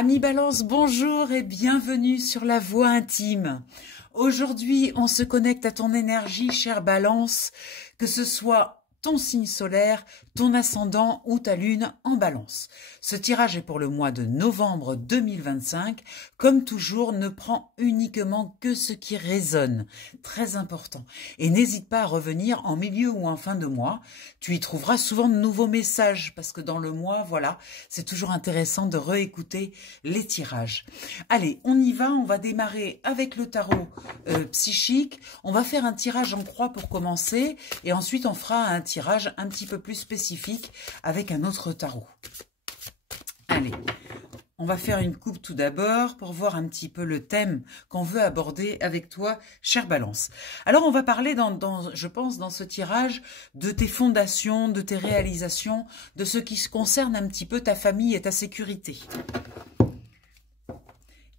Amis Balance, bonjour et bienvenue sur la voie intime. Aujourd'hui, on se connecte à ton énergie, chère Balance, que ce soit ton signe solaire, ton ascendant ou ta lune en Balance. Ce tirage est pour le mois de novembre 2025. Comme toujours, ne prends uniquement que ce qui résonne. Très important. Et n'hésite pas à revenir en milieu ou en fin de mois. Tu y trouveras souvent de nouveaux messages parce que dans le mois, voilà, c'est toujours intéressant de réécouter les tirages. Allez, on y va. On va démarrer avec le tarot psychique. On va faire un tirage en croix pour commencer et ensuite on fera un tirage un petit peu plus spécifique avec un autre tarot. Allez, on va faire une coupe tout d'abord pour voir un petit peu le thème qu'on veut aborder avec toi, chère Balance. Alors, on va parler, je pense, dans ce tirage, de tes fondations, de tes réalisations, de ce qui concerne un petit peu ta famille et ta sécurité.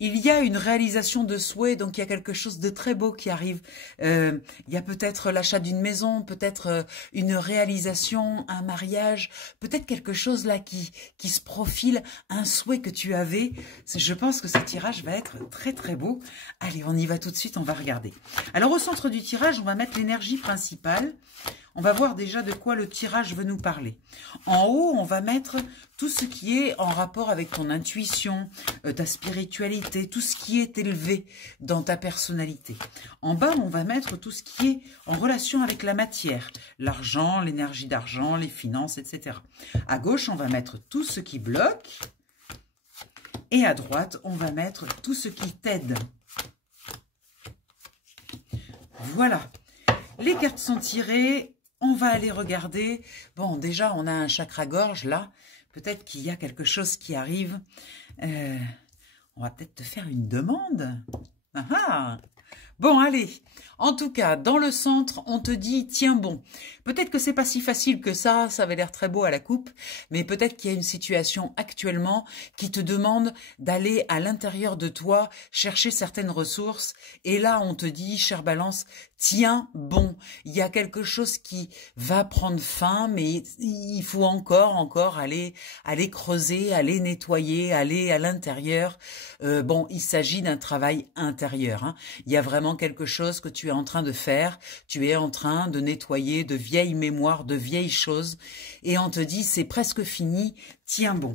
Il y a une réalisation de souhait, donc il y a quelque chose de très beau qui arrive. Il y a peut-être l'achat d'une maison, peut-être une réalisation, un mariage, peut-être quelque chose là qui se profile, un souhait que tu avais. Je pense que ce tirage va être très très beau. Allez, on y va tout de suite, on va regarder. Alors au centre du tirage, on va mettre l'énergie principale. On va voir déjà de quoi le tirage veut nous parler. En haut, on va mettre tout ce qui est en rapport avec ton intuition, ta spiritualité, tout ce qui est élevé dans ta personnalité. En bas, on va mettre tout ce qui est en relation avec la matière, l'argent, l'énergie d'argent, les finances, etc. À gauche, on va mettre tout ce qui bloque. Et à droite, on va mettre tout ce qui t'aide. Voilà. Les cartes sont tirées. On va aller regarder. Bon, déjà, on a un chakra-gorge, là. Peut-être qu'il y a quelque chose qui arrive. On va peut-être te faire une demande. Ah ah. Bon, allez. En tout cas, dans le centre, on te dit, tiens bon. Peut-être que c'est pas si facile que ça avait l'air très beau à la coupe, mais peut-être qu'il y a une situation actuellement qui te demande d'aller à l'intérieur de toi chercher certaines ressources. Et là, on te dit, chère Balance, tiens bon. Il y a quelque chose qui va prendre fin, mais il faut encore aller creuser, aller nettoyer, aller à l'intérieur. Bon, il s'agit d'un travail intérieur. Hein. Il y a vraiment quelque chose que tu es en train de faire, tu es en train de nettoyer de vieilles mémoires, de vieilles choses, et on te dit c'est presque fini, tiens bon.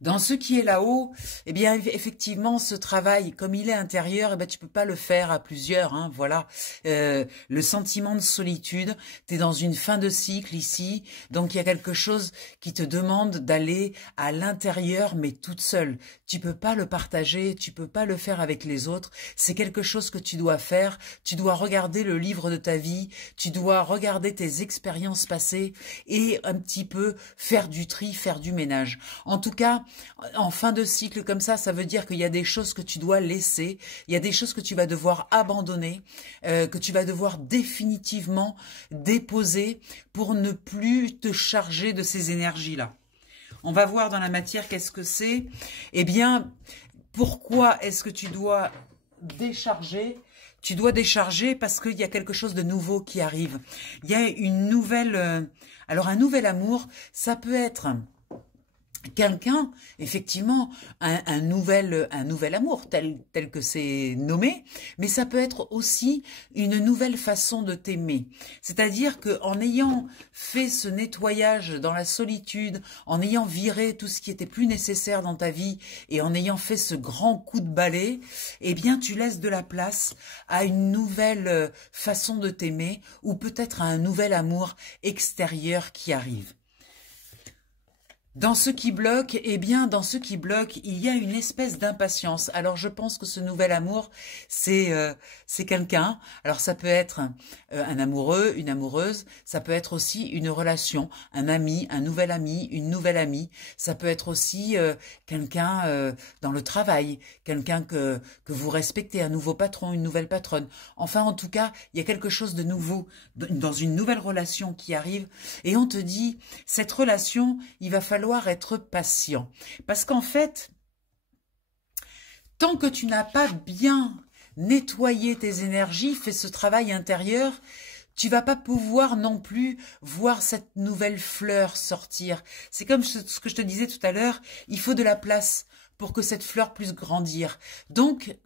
Dans ce qui est là-haut, eh bien, effectivement, ce travail, comme il est intérieur, eh bien, tu peux pas le faire à plusieurs, hein, voilà. Le sentiment de solitude, tu es dans une fin de cycle ici, donc il y a quelque chose qui te demande d'aller à l'intérieur, mais toute seule. Tu peux pas le partager, tu peux pas le faire avec les autres. C'est quelque chose que tu dois faire. Tu dois regarder le livre de ta vie, tu dois regarder tes expériences passées et un petit peu faire du tri, faire du ménage. En tout cas, en fin de cycle comme ça veut dire qu'il y a des choses que tu dois laisser, il y a des choses que tu vas devoir abandonner, que tu vas devoir définitivement déposer pour ne plus te charger de ces énergies-là. On va voir dans la matière qu'est-ce que c'est. Eh bien, pourquoi est-ce que tu dois décharger ? Tu dois décharger parce qu'il y a quelque chose de nouveau qui arrive. Il y a une nouvelle... alors, un nouvel amour, ça peut être... quelqu'un, effectivement, un nouvel amour, tel que c'est nommé, mais ça peut être aussi une nouvelle façon de t'aimer. C'est-à-dire qu'en ayant fait ce nettoyage dans la solitude, en ayant viré tout ce qui était plus nécessaire dans ta vie et en ayant fait ce grand coup de balai, eh bien, tu laisses de la place à une nouvelle façon de t'aimer ou peut-être à un nouvel amour extérieur qui arrive. Dans ce qui bloque, eh bien, dans ce qui bloque, il y a une espèce d'impatience. Alors, je pense que ce nouvel amour, c'est quelqu'un. Alors, ça peut être un amoureux, une amoureuse. Ça peut être aussi une relation, un ami, un nouvel ami, une nouvelle amie. Ça peut être aussi quelqu'un dans le travail, quelqu'un que vous respectez, un nouveau patron, une nouvelle patronne. Enfin, en tout cas, il y a quelque chose de nouveau dans une nouvelle relation qui arrive. Et on te dit, cette relation, il va falloir être patient. Parce qu'en fait, tant que tu n'as pas bien nettoyé tes énergies, fait ce travail intérieur, tu vas pas pouvoir non plus voir cette nouvelle fleur sortir. C'est comme ce que je te disais tout à l'heure, il faut de la place pour que cette fleur puisse grandir. Donc,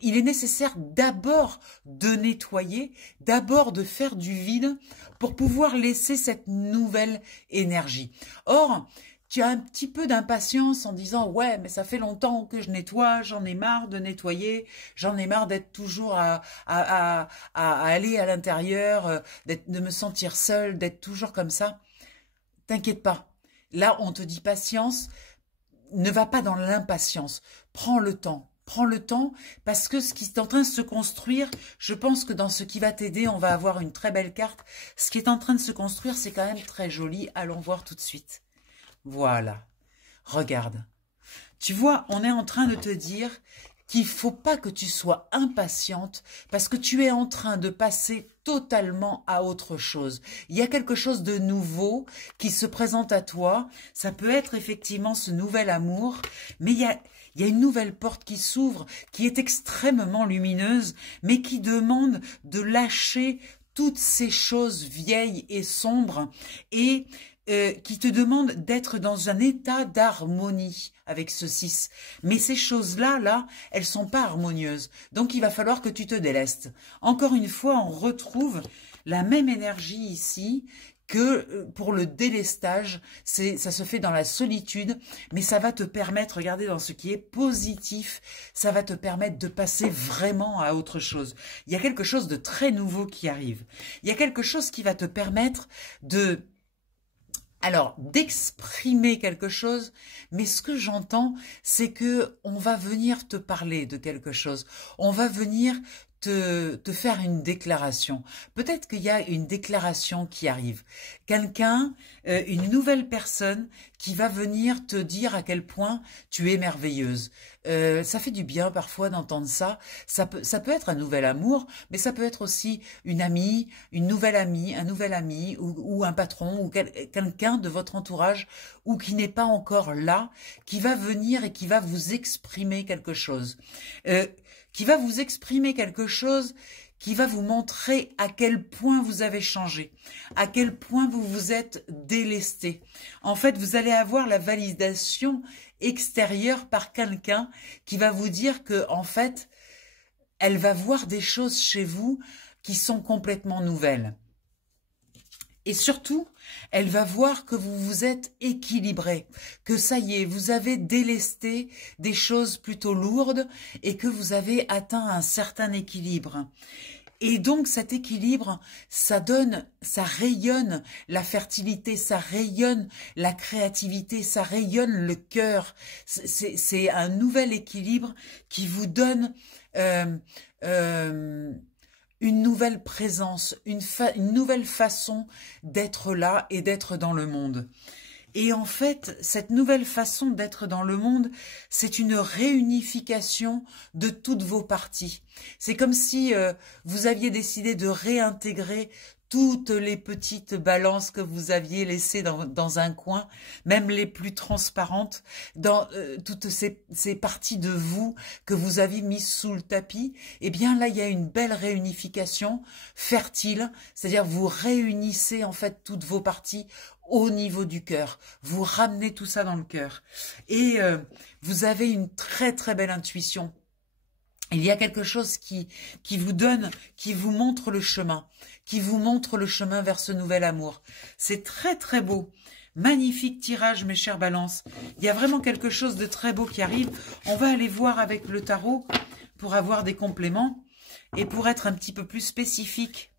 il est nécessaire d'abord de nettoyer, d'abord de faire du vide pour pouvoir laisser cette nouvelle énergie. Or, tu as un petit peu d'impatience en disant « Ouais, mais ça fait longtemps que je nettoie, j'en ai marre de nettoyer, j'en ai marre d'être toujours à aller à l'intérieur, de me sentir seule, d'être toujours comme ça. » T'inquiète pas. Là, on te dit patience, ne va pas dans l'impatience. Prends le temps. Prends le temps parce que ce qui est en train de se construire, je pense que dans ce qui va t'aider, on va avoir une très belle carte. Ce qui est en train de se construire, c'est quand même très joli. Allons voir tout de suite. Voilà. Regarde. Tu vois, on est en train de te dire qu'il faut pas que tu sois impatiente parce que tu es en train de passer totalement à autre chose. Il y a quelque chose de nouveau qui se présente à toi. Ça peut être effectivement ce nouvel amour, mais il y a une nouvelle porte qui s'ouvre, qui est extrêmement lumineuse, mais qui demande de lâcher toutes ces choses vieilles et sombres et qui te demande d'être dans un état d'harmonie avec ce 6. Mais ces choses-là, elles sont pas harmonieuses. Donc, il va falloir que tu te délestes. Encore une fois, on retrouve la même énergie ici que pour le délestage. Ça se fait dans la solitude, mais ça va te permettre, regardez dans ce qui est positif, ça va te permettre de passer vraiment à autre chose. Il y a quelque chose de très nouveau qui arrive. Il y a quelque chose qui va te permettre d'exprimer quelque chose, mais ce que j'entends, c'est que on va venir te parler de quelque chose. On va venir te faire une déclaration. Peut-être qu'il y a une déclaration qui arrive. Quelqu'un, une nouvelle personne qui va venir te dire à quel point tu es merveilleuse. Ça fait du bien parfois d'entendre ça. Ça peut être un nouvel amour, mais ça peut être aussi une amie, une nouvelle amie, un nouvel ami ou un patron ou quelqu'un de votre entourage ou qui n'est pas encore là, qui va venir et qui va vous exprimer quelque chose. Qui va vous exprimer quelque chose qui va vous montrer à quel point vous avez changé, à quel point vous vous êtes délesté. En fait, vous allez avoir la validation extérieure par quelqu'un qui va vous dire que, en fait, elle va voir des choses chez vous qui sont complètement nouvelles. Et surtout, elle va voir que vous vous êtes équilibré, que ça y est, vous avez délesté des choses plutôt lourdes et que vous avez atteint un certain équilibre. Et donc cet équilibre, ça rayonne la fertilité, ça rayonne la créativité, ça rayonne le cœur. C'est un nouvel équilibre qui vous donne une nouvelle présence, une nouvelle façon d'être là et d'être dans le monde. Et en fait, cette nouvelle façon d'être dans le monde, c'est une réunification de toutes vos parties. C'est comme si vous aviez décidé de réintégrer toutes les petites balances que vous aviez laissées dans un coin, même les plus transparentes, dans toutes ces parties de vous que vous aviez mises sous le tapis, eh bien là, il y a une belle réunification fertile, c'est-à-dire vous réunissez en fait toutes vos parties au niveau du cœur. Vous ramenez tout ça dans le cœur. Et vous avez une très très belle intuition. Il y a quelque chose qui vous montre le chemin, qui vous montre le chemin vers ce nouvel amour. C'est très très beau. Magnifique tirage, mes chers balances. Il y a vraiment quelque chose de très beau qui arrive. On va aller voir avec le tarot pour avoir des compléments et pour être un petit peu plus spécifique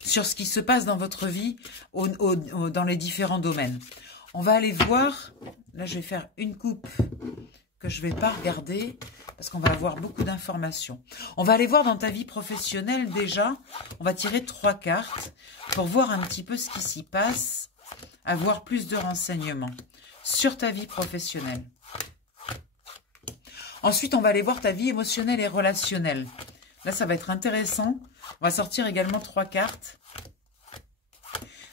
sur ce qui se passe dans votre vie dans les différents domaines. On va aller voir, là je vais faire une coupe que je ne vais pas regarder parce qu'on va avoir beaucoup d'informations. On va aller voir dans ta vie professionnelle déjà. On va tirer 3 cartes pour voir un petit peu ce qui s'y passe, avoir plus de renseignements sur ta vie professionnelle. Ensuite, on va aller voir ta vie émotionnelle et relationnelle. Là, ça va être intéressant. On va sortir également 3 cartes.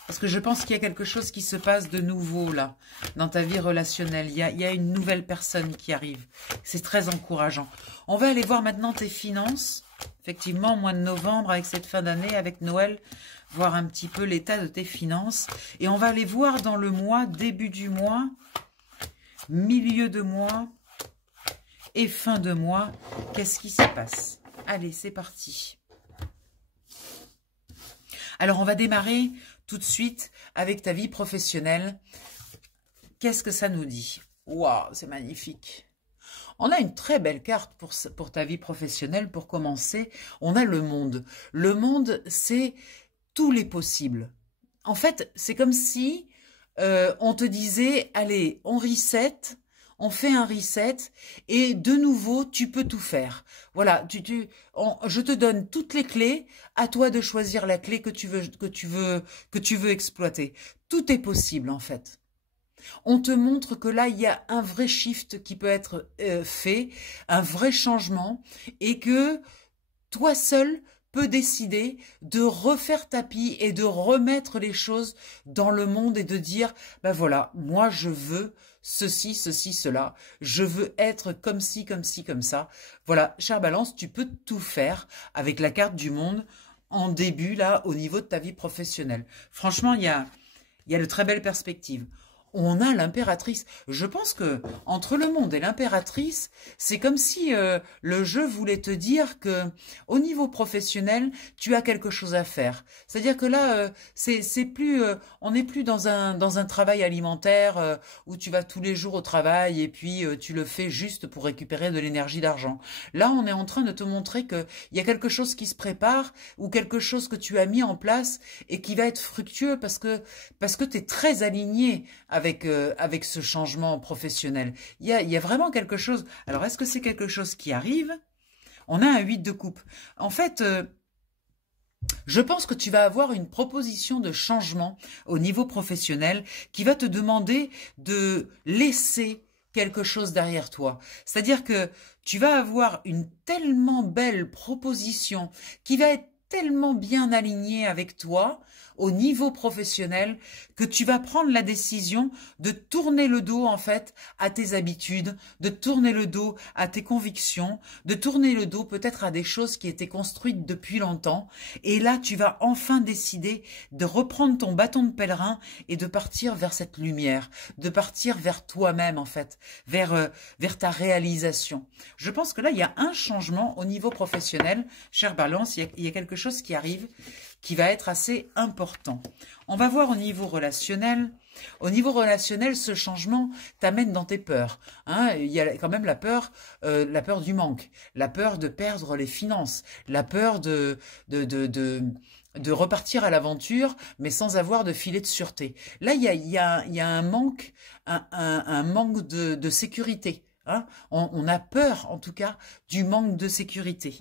Parce que je pense qu'il y a quelque chose qui se passe de nouveau là, dans ta vie relationnelle. Il y a une nouvelle personne qui arrive. C'est très encourageant. On va aller voir maintenant tes finances. Effectivement, mois de novembre, avec cette fin d'année, avec Noël, voir un petit peu l'état de tes finances. Et on va aller voir dans le mois, début du mois, milieu de mois et fin de mois, qu'est-ce qui se passe? Allez, c'est parti. Alors, on va démarrer tout de suite avec ta vie professionnelle. Qu'est-ce que ça nous dit? Waouh, c'est magnifique. On a une très belle carte pour ta vie professionnelle. Pour commencer, on a le monde. Le monde, c'est tous les possibles. En fait, c'est comme si on te disait, allez, on reset, on fait un reset et de nouveau, tu peux tout faire. Voilà, je te donne toutes les clés, à toi de choisir la clé que tu veux exploiter. Tout est possible en fait. On te montre que là, il y a un vrai shift qui peut être fait, un vrai changement, et que toi seul peux décider de refaire tapis et de remettre les choses dans le monde et de dire, ben voilà, moi je veux ceci, ceci, cela, je veux être comme ci, comme ci, comme ça. Voilà, chère Balance, tu peux tout faire avec la carte du monde en début, là, au niveau de ta vie professionnelle. Franchement, il y a de très belles perspectives. On a l'impératrice. Je pense que entre le monde et l'impératrice, c'est comme si le jeu voulait te dire que au niveau professionnel, tu as quelque chose à faire. C'est-à-dire que là, c'est plus, on n'est plus dans un travail alimentaire où tu vas tous les jours au travail et puis tu le fais juste pour récupérer de l'énergie d'argent. Là, on est en train de te montrer que il y a quelque chose qui se prépare ou quelque chose que tu as mis en place et qui va être fructueux parce que tu es très aligné avec ce changement professionnel. Il y a vraiment quelque chose. Alors, est-ce que c'est quelque chose qui arrive? On a un 8 de coupe. En fait, je pense que tu vas avoir une proposition de changement au niveau professionnel qui va te demander de laisser quelque chose derrière toi. C'est-à-dire que tu vas avoir une tellement belle proposition qui va être tellement bien alignée avec toi au niveau professionnel que tu vas prendre la décision de tourner le dos en fait à tes habitudes, de tourner le dos à tes convictions, de tourner le dos peut-être à des choses qui étaient construites depuis longtemps. Et là, tu vas enfin décider de reprendre ton bâton de pèlerin et de partir vers cette lumière, de partir vers toi-même en fait, vers ta réalisation. Je pense que là, il y a un changement au niveau professionnel. Chère Balance, il y a quelque chose qui arrive qui va être assez important. On va voir au niveau relationnel. Au niveau relationnel, ce changement t'amène dans tes peurs. Hein, il y a quand même la peur du manque, la peur de perdre les finances, la peur de repartir à l'aventure, mais sans avoir de filet de sûreté. Là, il y a un manque, un manque de sécurité. Hein. On a peur, en tout cas, du manque de sécurité.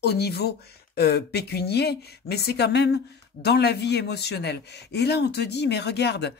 Au niveau pécunier, mais c'est quand même dans la vie émotionnelle. Et là, on te dit, mais regarde,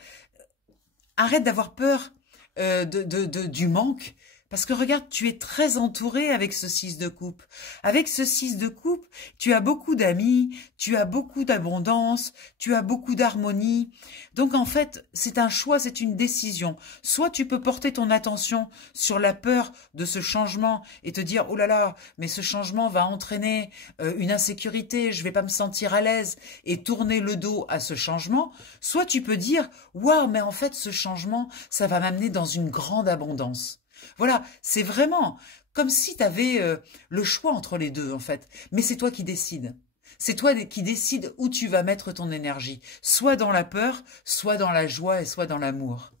arrête d'avoir peur du manque. Parce que regarde, tu es très entouré avec ce 6 de coupe. Avec ce 6 de coupe, tu as beaucoup d'amis, tu as beaucoup d'abondance, tu as beaucoup d'harmonie. Donc en fait, c'est un choix, c'est une décision. Soit tu peux porter ton attention sur la peur de ce changement et te dire « Oh là là, mais ce changement va entraîner une insécurité, je vais pas me sentir à l'aise » et tourner le dos à ce changement. Soit tu peux dire « Waouh, mais en fait, ce changement, ça va m'amener dans une grande abondance. » Voilà, c'est vraiment comme si tu avais le choix entre les deux, en fait. Mais c'est toi qui décides. C'est toi qui décides où tu vas mettre ton énergie. Soit dans la peur, soit dans la joie et soit dans l'amour.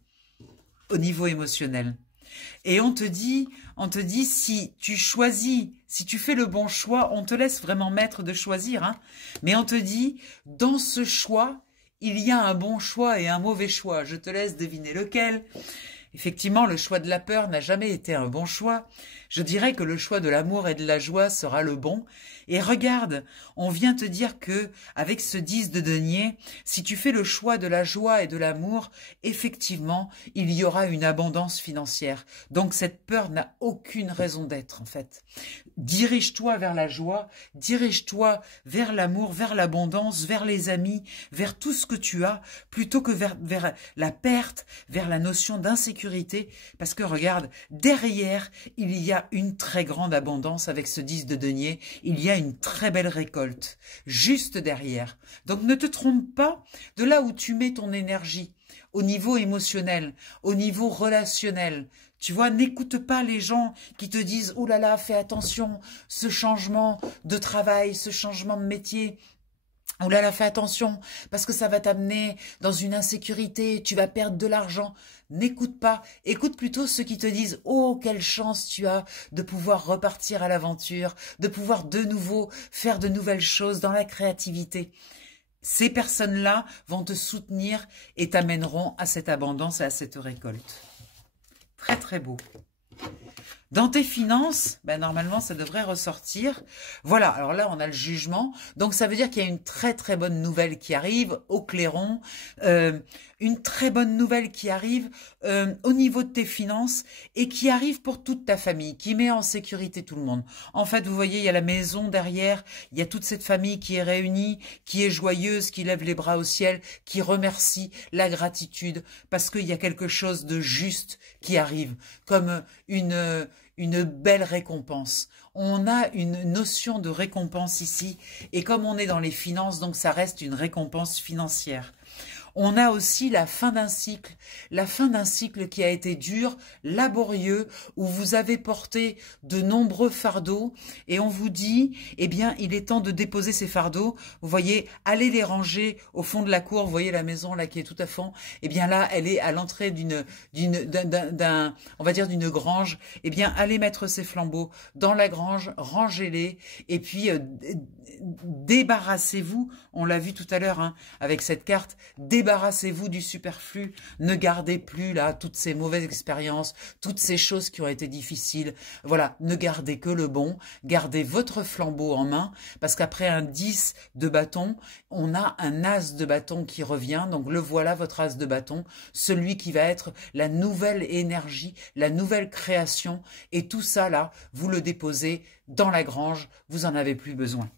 Au niveau émotionnel. Et on te dit, si tu choisis, si tu fais le bon choix, on te laisse vraiment maître de choisir. Hein, mais on te dit, dans ce choix, il y a un bon choix et un mauvais choix. Je te laisse deviner lequel. Effectivement, le choix de la peur n'a jamais été un bon choix. Je dirais que le choix de l'amour et de la joie sera le bon. Et regarde, on vient te dire que, avec ce 10 de denier, si tu fais le choix de la joie et de l'amour, effectivement, il y aura une abondance financière. Donc cette peur n'a aucune raison d'être, en fait. Dirige-toi vers la joie, dirige-toi vers l'amour, vers l'abondance, vers les amis, vers tout ce que tu as, plutôt que vers la perte, vers la notion d'insécurité. Parce que regarde, derrière, il y a une très grande abondance avec ce 10 de denier. Il y a une très belle récolte, juste derrière. Donc ne te trompe pas de là où tu mets ton énergie, au niveau émotionnel, au niveau relationnel. Tu vois, n'écoute pas les gens qui te disent « Oh là là, fais attention, ce changement de travail, ce changement de métier, oh là là, fais attention, parce que ça va t'amener dans une insécurité, tu vas perdre de l'argent. » N'écoute pas, écoute plutôt ceux qui te disent « Oh, quelle chance tu as de pouvoir repartir à l'aventure, de pouvoir de nouveau faire de nouvelles choses dans la créativité. » Ces personnes-là vont te soutenir et t'amèneront à cette abondance et à cette récolte. Très très beau. Dans tes finances, ben normalement, ça devrait ressortir. Voilà, alors là, on a le jugement. Donc, ça veut dire qu'il y a une très très bonne nouvelle qui arrive au clairon. Une très bonne nouvelle qui arrive au niveau de tes finances et qui arrive pour toute ta famille, qui met en sécurité tout le monde. En fait, vous voyez, il y a la maison derrière, il y a toute cette famille qui est réunie, qui est joyeuse, qui lève les bras au ciel, qui remercie la gratitude parce qu'il y a quelque chose de juste qui arrive, comme une belle récompense. On a une notion de récompense ici, et comme on est dans les finances, donc ça reste une récompense financière. On a aussi la fin d'un cycle qui a été dur, laborieux, où vous avez porté de nombreux fardeaux et on vous dit, eh bien, il est temps de déposer ces fardeaux. Vous voyez, allez les ranger au fond de la cour. Vous voyez la maison là qui est tout à fond. Eh bien là, elle est à l'entrée on va dire d'une grange. Eh bien, allez mettre ces flambeaux dans la grange, rangez-les et puis débarrassez-vous. On l'a vu tout à l'heure hein, avec cette carte. Débarrassez-vous du superflu, ne gardez plus là toutes ces mauvaises expériences, toutes ces choses qui ont été difficiles. Voilà, ne gardez que le bon, gardez votre flambeau en main, parce qu'après un 10 de bâton, on a un as de bâton qui revient, donc le voilà votre as de bâton, celui qui va être la nouvelle énergie, la nouvelle création, et tout ça là, vous le déposez dans la grange, vous n'en avez plus besoin.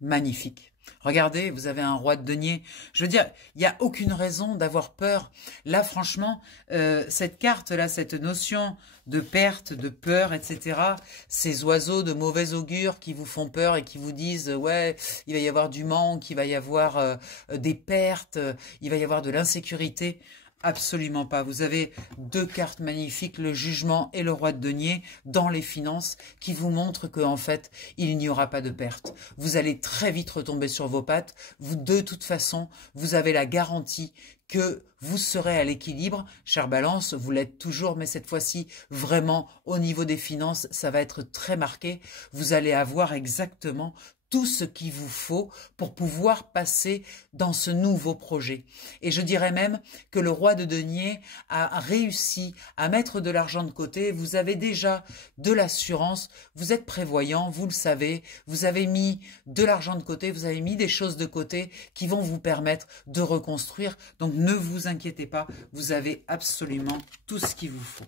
Magnifique. Regardez, vous avez un roi de denier. Je veux dire, il n'y a aucune raison d'avoir peur. Là, franchement, cette carte-là, cette notion de perte, de peur, etc., ces oiseaux de mauvais augure qui vous font peur et qui vous disent « Ouais, il va y avoir du manque, il va y avoir des pertes, il va y avoir de l'insécurité », absolument pas. Vous avez deux cartes magnifiques, le jugement et le roi de denier, dans les finances, qui vous montrent qu'en fait, il n'y aura pas de perte. Vous allez très vite retomber sur vos pattes. Vous, de toute façon, vous avez la garantie que vous serez à l'équilibre. Chère Balance, vous l'êtes toujours, mais cette fois-ci, vraiment, au niveau des finances, ça va être très marqué. Vous allez avoir exactement tout ce qu'il vous faut pour pouvoir passer dans ce nouveau projet. Et je dirais même que le roi de denier a réussi à mettre de l'argent de côté. Vous avez déjà de l'assurance, vous êtes prévoyant, vous le savez, vous avez mis de l'argent de côté, vous avez mis des choses de côté qui vont vous permettre de reconstruire. Donc ne vous inquiétez pas, vous avez absolument tout ce qu'il vous faut.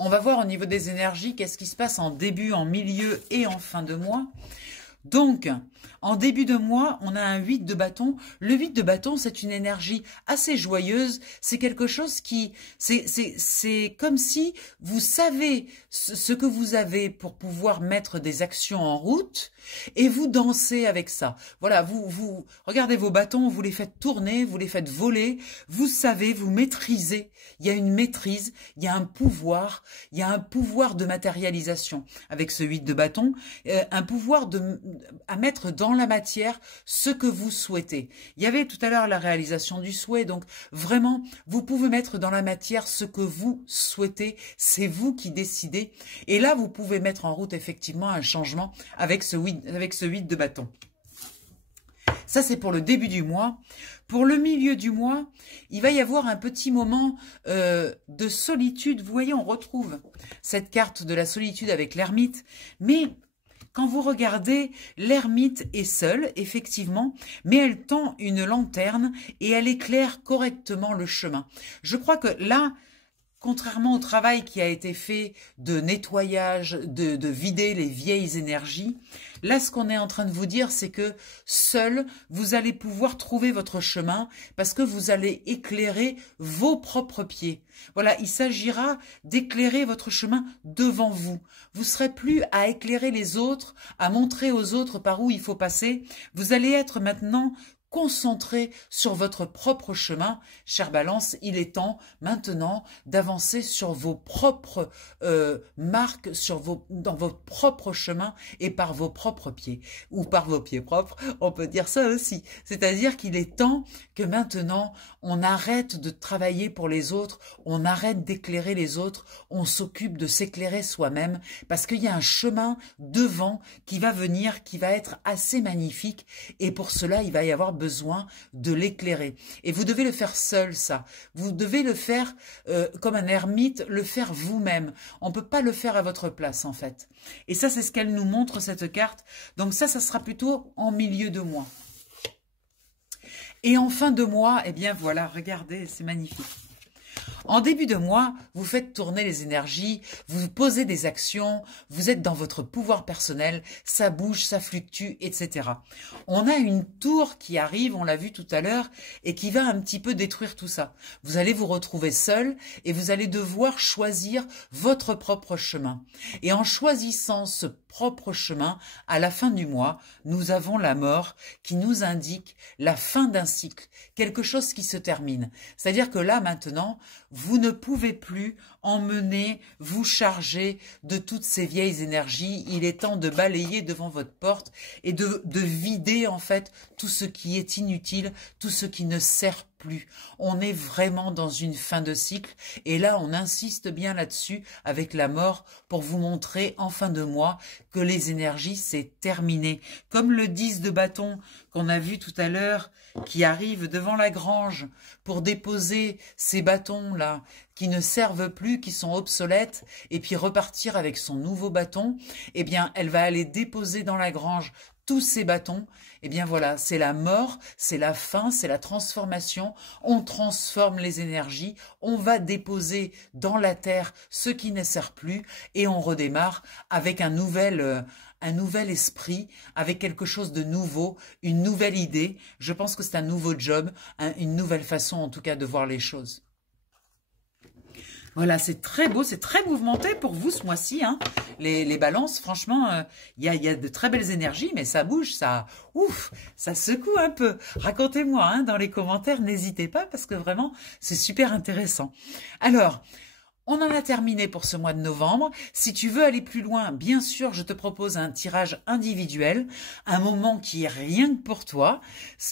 On va voir au niveau des énergies, qu'est-ce qui se passe en début, en milieu et en fin de mois. Donc, en début de mois, on a un 8 de bâton. Le 8 de bâton, c'est une énergie assez joyeuse. C'est quelque chose qui... C'est comme si vous savez ce que vous avez pour pouvoir mettre des actions en route et vous dansez avec ça. Voilà, vous regardez vos bâtons, vous les faites tourner, vous les faites voler. Vous savez, vous maîtrisez. Il y a une maîtrise, il y a un pouvoir de matérialisation avec ce 8 de bâton, un pouvoir à mettre dans la matière ce que vous souhaitez. Il y avait tout à l'heure la réalisation du souhait, donc vraiment, vous pouvez mettre dans la matière ce que vous souhaitez, c'est vous qui décidez. Et là, vous pouvez mettre en route effectivement un changement avec ce 8 de bâton. Ça, c'est pour le début du mois. Pour le milieu du mois, il va y avoir un petit moment de solitude. Vous voyez, on retrouve cette carte de la solitude avec l'ermite, mais... Quand vous regardez, l'ermite est seule, effectivement, mais elle tend une lanterne et elle éclaire correctement le chemin. Je crois que là, contrairement au travail qui a été fait de nettoyage, de vider les vieilles énergies, là, ce qu'on est en train de vous dire, c'est que seul, vous allez pouvoir trouver votre chemin parce que vous allez éclairer vos propres pieds. Voilà, il s'agira d'éclairer votre chemin devant vous. Vous ne serez plus à éclairer les autres, à montrer aux autres par où il faut passer. Vous allez être maintenant concentré sur votre propre chemin. Chère Balance, il est temps maintenant d'avancer sur vos propres marques, dans votre propre chemin et par vos propres pieds. Ou par vos pieds propres, on peut dire ça aussi. C'est-à-dire qu'il est temps que maintenant, on arrête de travailler pour les autres, on arrête d'éclairer les autres, on s'occupe de s'éclairer soi-même, parce qu'il y a un chemin devant qui va venir, qui va être assez magnifique, et pour cela, il va y avoir besoin de l'éclairer. Et vous devez le faire seul, ça. Vous devez le faire comme un ermite, le faire vous-même. On ne peut pas le faire à votre place, en fait. Et ça, c'est ce qu'elle nous montre, cette carte. Donc ça sera plutôt en milieu de mois. Et en fin de mois, eh bien voilà, regardez, c'est magnifique. En début de mois, vous faites tourner les énergies, vous posez des actions, vous êtes dans votre pouvoir personnel, ça bouge, ça fluctue, etc. On a une tour qui arrive, on l'a vu tout à l'heure, et qui va un petit peu détruire tout ça. Vous allez vous retrouver seul et vous allez devoir choisir votre propre chemin. Et en choisissant ce propre chemin, à la fin du mois, nous avons la mort qui nous indique la fin d'un cycle, quelque chose qui se termine. C'est-à-dire que là, maintenant, vous ne pouvez plus emmener, vous charger de toutes ces vieilles énergies. Il est temps de balayer devant votre porte et de vider en fait tout ce qui est inutile, tout ce qui ne sert plus. On est vraiment dans une fin de cycle et là on insiste bien là-dessus avec la mort pour vous montrer en fin de mois que les énergies c'est terminé. Comme le 10 de bâton qu'on a vu tout à l'heure qui arrive devant la grange pour déposer ces bâtons là qui ne servent plus, qui sont obsolètes et puis repartir avec son nouveau bâton, eh bien elle va aller déposer dans la grange tous ces bâtons. Eh bien voilà, c'est la mort, c'est la fin, c'est la transformation. On transforme les énergies, on va déposer dans la terre ce qui ne sert plus et on redémarre avec un nouvel esprit, avec quelque chose de nouveau, une nouvelle idée. Je pense que c'est un nouveau job, une nouvelle façon en tout cas de voir les choses. Voilà, c'est très beau, c'est très mouvementé pour vous ce mois-ci. Hein. Les balances, franchement, il y a de très belles énergies, mais ça bouge, ça secoue un peu. Racontez-moi hein, dans les commentaires, n'hésitez pas, parce que vraiment, c'est super intéressant. Alors, on en a terminé pour ce mois de novembre. Si tu veux aller plus loin, bien sûr, je te propose un tirage individuel, un moment qui est rien que pour toi,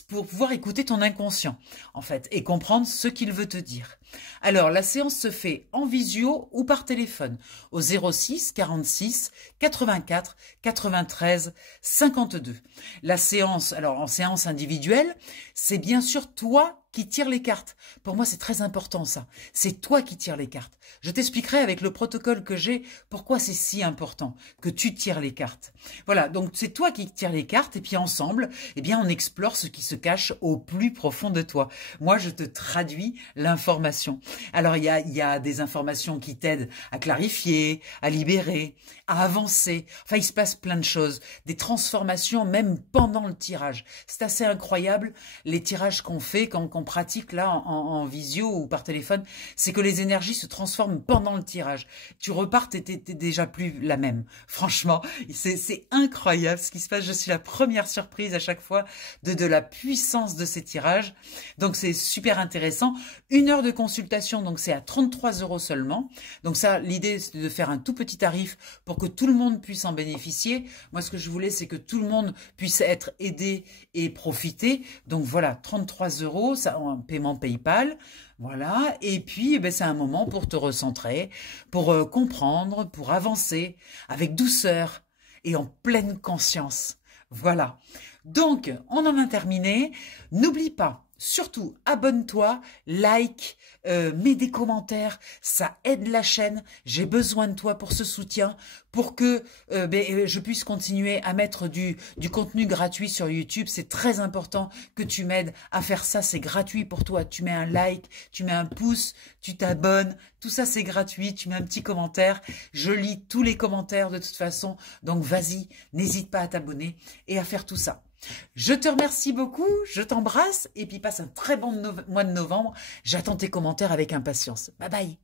pour pouvoir écouter ton inconscient, en fait, et comprendre ce qu'il veut te dire. Alors, la séance se fait en visio ou par téléphone au 06 46 84 93 52. La séance, alors en séance individuelle, c'est bien sûr toi qui tire les cartes. Pour moi, c'est très important ça. C'est toi qui tires les cartes. Je t'expliquerai avec le protocole que j'ai pourquoi c'est si important que tu tires les cartes. Voilà, donc c'est toi qui tires les cartes et puis ensemble, eh bien, on explore ce qui se cache au plus profond de toi. Moi, je te traduis l'information. Alors, il y a des informations qui t'aident à clarifier, à libérer, à avancer. Enfin, il se passe plein de choses. Des transformations même pendant le tirage. C'est assez incroyable les tirages qu'on fait quand on pratique là en visio ou par téléphone, c'est que les énergies se transforment pendant le tirage. Tu repars, t'es déjà plus la même. Franchement, c'est incroyable ce qui se passe. Je suis la première surprise à chaque fois de la puissance de ces tirages. Donc c'est super intéressant. 1 heure de consultation, donc c'est à 33 € seulement. Donc ça, l'idée c'est de faire un tout petit tarif pour que tout le monde puisse en bénéficier. Moi, ce que je voulais, c'est que tout le monde puisse être aidé et profiter. Donc voilà, 33 €, ça, un paiement PayPal. Voilà, et puis c'est un moment pour te recentrer, pour comprendre, pour avancer avec douceur et en pleine conscience. Voilà. Donc, on en a terminé. N'oublie pas, surtout, abonne-toi, like, mets des commentaires, ça aide la chaîne. J'ai besoin de toi pour ce soutien, pour que je puisse continuer à mettre du contenu gratuit sur YouTube. C'est très important que tu m'aides à faire ça, c'est gratuit pour toi. Tu mets un like, tu mets un pouce, tu t'abonnes, tout ça c'est gratuit, tu mets un petit commentaire. Je lis tous les commentaires de toute façon, donc vas-y, n'hésite pas à t'abonner et à faire tout ça. Je te remercie beaucoup, je t'embrasse et puis passe un très bon mois de novembre. J'attends tes commentaires avec impatience. Bye bye.